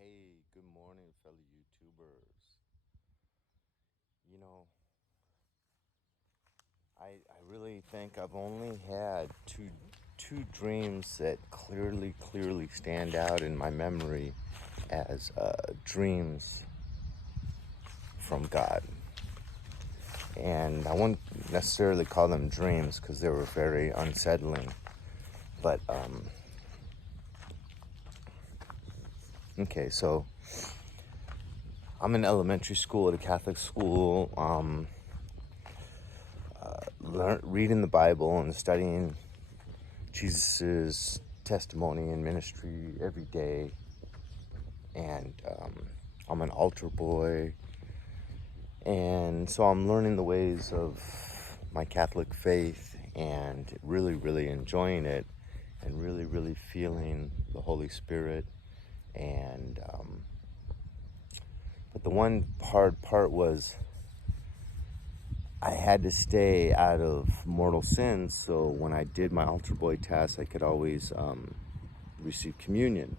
Hey, good morning, fellow YouTubers. You know, I really think I've only had two dreams that clearly stand out in my memory as dreams from God. And I wouldn't necessarily call them dreams because they were very unsettling. But, okay, so I'm in elementary school at a Catholic school. Reading the Bible and studying Jesus's testimony and ministry every day. And I'm an altar boy. And so I'm learning the ways of my Catholic faith and really enjoying it and really feeling the Holy Spirit. And, but the one hard part was I had to stay out of mortal sins, so when I did my altar boy task, I could always receive communion.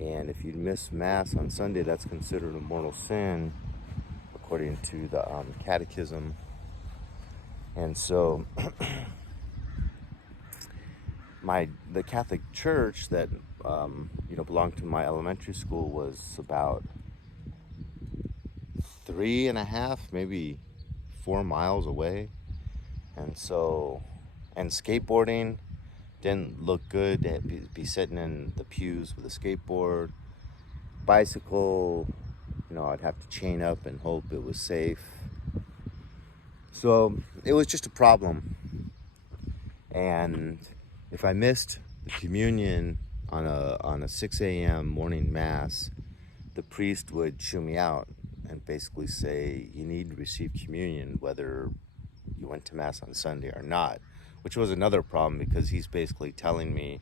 And if you miss Mass on Sunday, that's considered a mortal sin, according to the Catechism. And so, the Catholic Church that belonged to my elementary school was about 3.5, maybe 4 miles away. And so, and skateboarding didn't look good. Be sitting in the pews with a skateboard. Bicycle, I'd have to chain up and hope it was safe. So it was just a problem. And if I missed the communion on a 6 a.m. morning mass, the priest would shoo me out and basically say, you need to receive communion whether you went to Mass on Sunday or not, which was another problem because he's basically telling me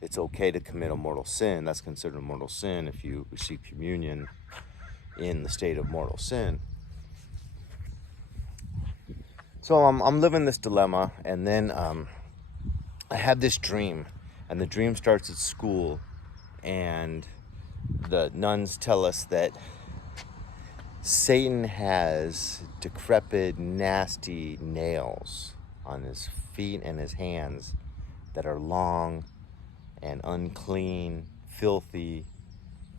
it's okay to commit a mortal sin. That's considered a mortal sin if you receive communion in the state of mortal sin. So I'm living this dilemma, and then I have this dream, and the dream starts at school, and the nuns tell us that Satan has decrepit, nasty nails on his feet and his hands that are long and unclean, filthy,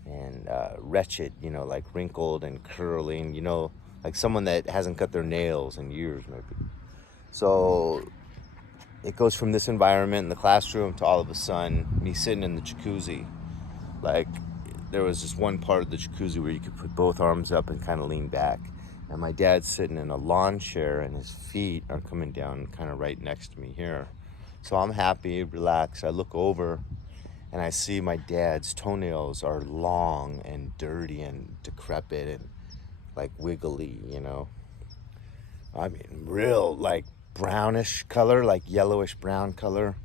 and wretched, like wrinkled and curling, like someone that hasn't cut their nails in years, maybe. So it goes from this environment in the classroom to all of a sudden me sitting in the jacuzzi. Like, there was just one part of the jacuzzi where you could put both arms up and kind of lean back. And my dad's sitting in a lawn chair and his feet are coming down kind of right next to me here. So I'm happy, relaxed. I look over and I see my dad's toenails are long and dirty and decrepit and like wiggly, I mean, real like brownish color, like yellowish brown color,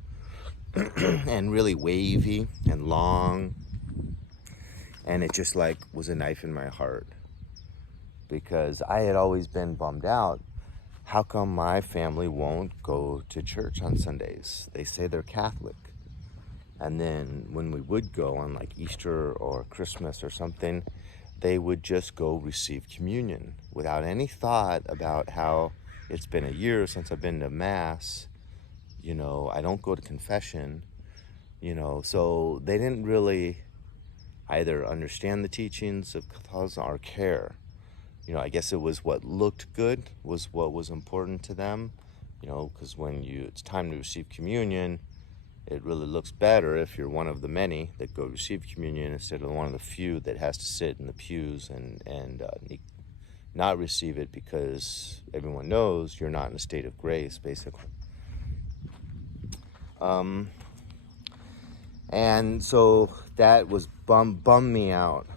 and really wavy and long. And it just like was a knife in my heart because I had always been bummed out. How come my family won't go to church on Sundays? They say they're Catholic. And then when we would go on like Easter or Christmas or something, they would just go receive communion without any thought about how it's been a year since I've been to Mass. I don't go to confession, so they didn't really either understand the teachings of Catholicism or care. I guess it was what looked good was what was important to them, because when it's time to receive communion, it really looks better if you're one of the many that go receive communion instead of one of the few that has to sit in the pews and not receive it because everyone knows you're not in a state of grace, basically. And so that was bummed me out.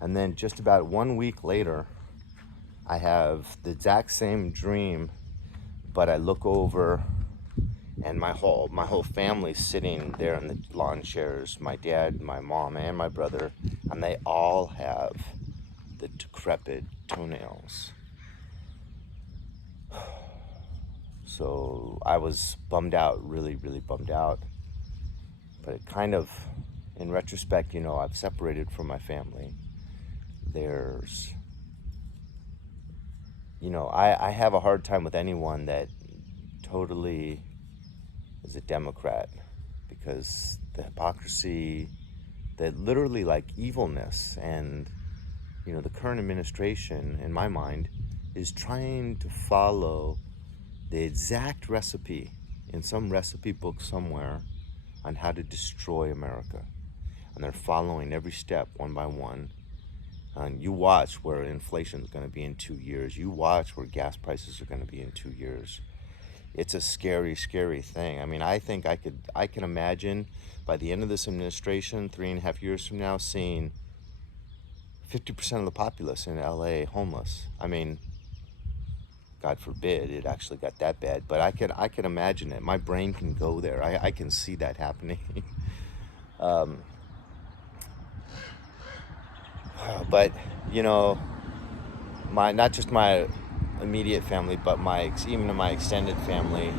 And then just about 1 week later, I have the exact same dream, but I look over and my whole family's sitting there in the lawn chairs, my dad, my mom, and my brother, and they all have the decrepit toenails. So I was bummed out, really bummed out. But it kind of in retrospect, I've separated from my family. There's, I have a hard time with anyone that totally is a Democrat, because the hypocrisy, that literally like evilness, and the current administration, in my mind, is trying to follow the exact recipe in some recipe book somewhere on how to destroy America. And they're following every step one by one. And you watch where inflation is going to be in 2 years. You watch where gas prices are going to be in 2 years. It's a scary, scary thing. I mean, I think I can imagine by the end of this administration, 3.5 years from now, seeing 50% of the populace in LA homeless. I mean, God forbid it actually got that bad, but I can imagine it. My brain can go there. I can see that happening. But not just my immediate family, but even my extended family,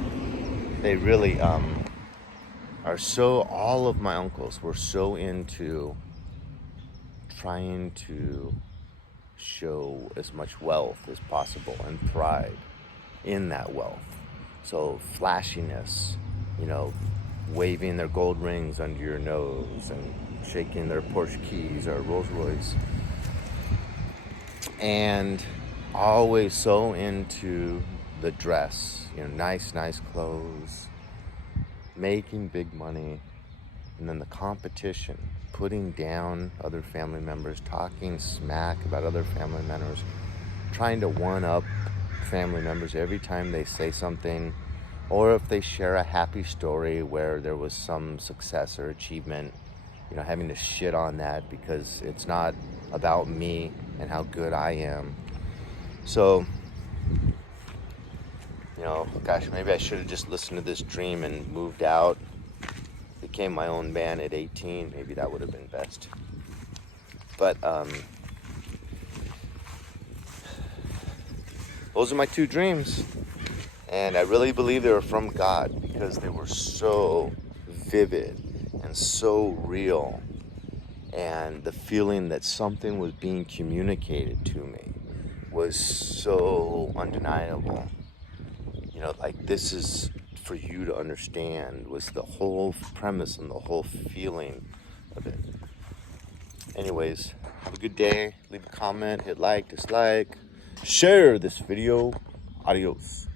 they really are so. All of my uncles were so into trying to show as much wealth as possible and pride in that wealth. So flashiness, waving their gold rings under your nose and shaking their Porsche keys or Rolls Royce, and always so into the dress, nice clothes, making big money, and then the competition, putting down other family members, talking smack about other family members, trying to one-up family members every time they say something, or if they share a happy story where there was some success or achievement, having to shit on that because it's not about me and how good I am. So, gosh, maybe I should have just listened to this dream and moved out, became my own man at 18. Maybe that would have been best. But those are my 2 dreams, and I really believe they were from God, because they were so vivid and so real, and the feeling that something was being communicated to me was so undeniable. Like, this is for you to understand, was the whole premise and the whole feeling of it. Anyways, have a good day. Leave a comment, hit like, dislike, share this video. Adios.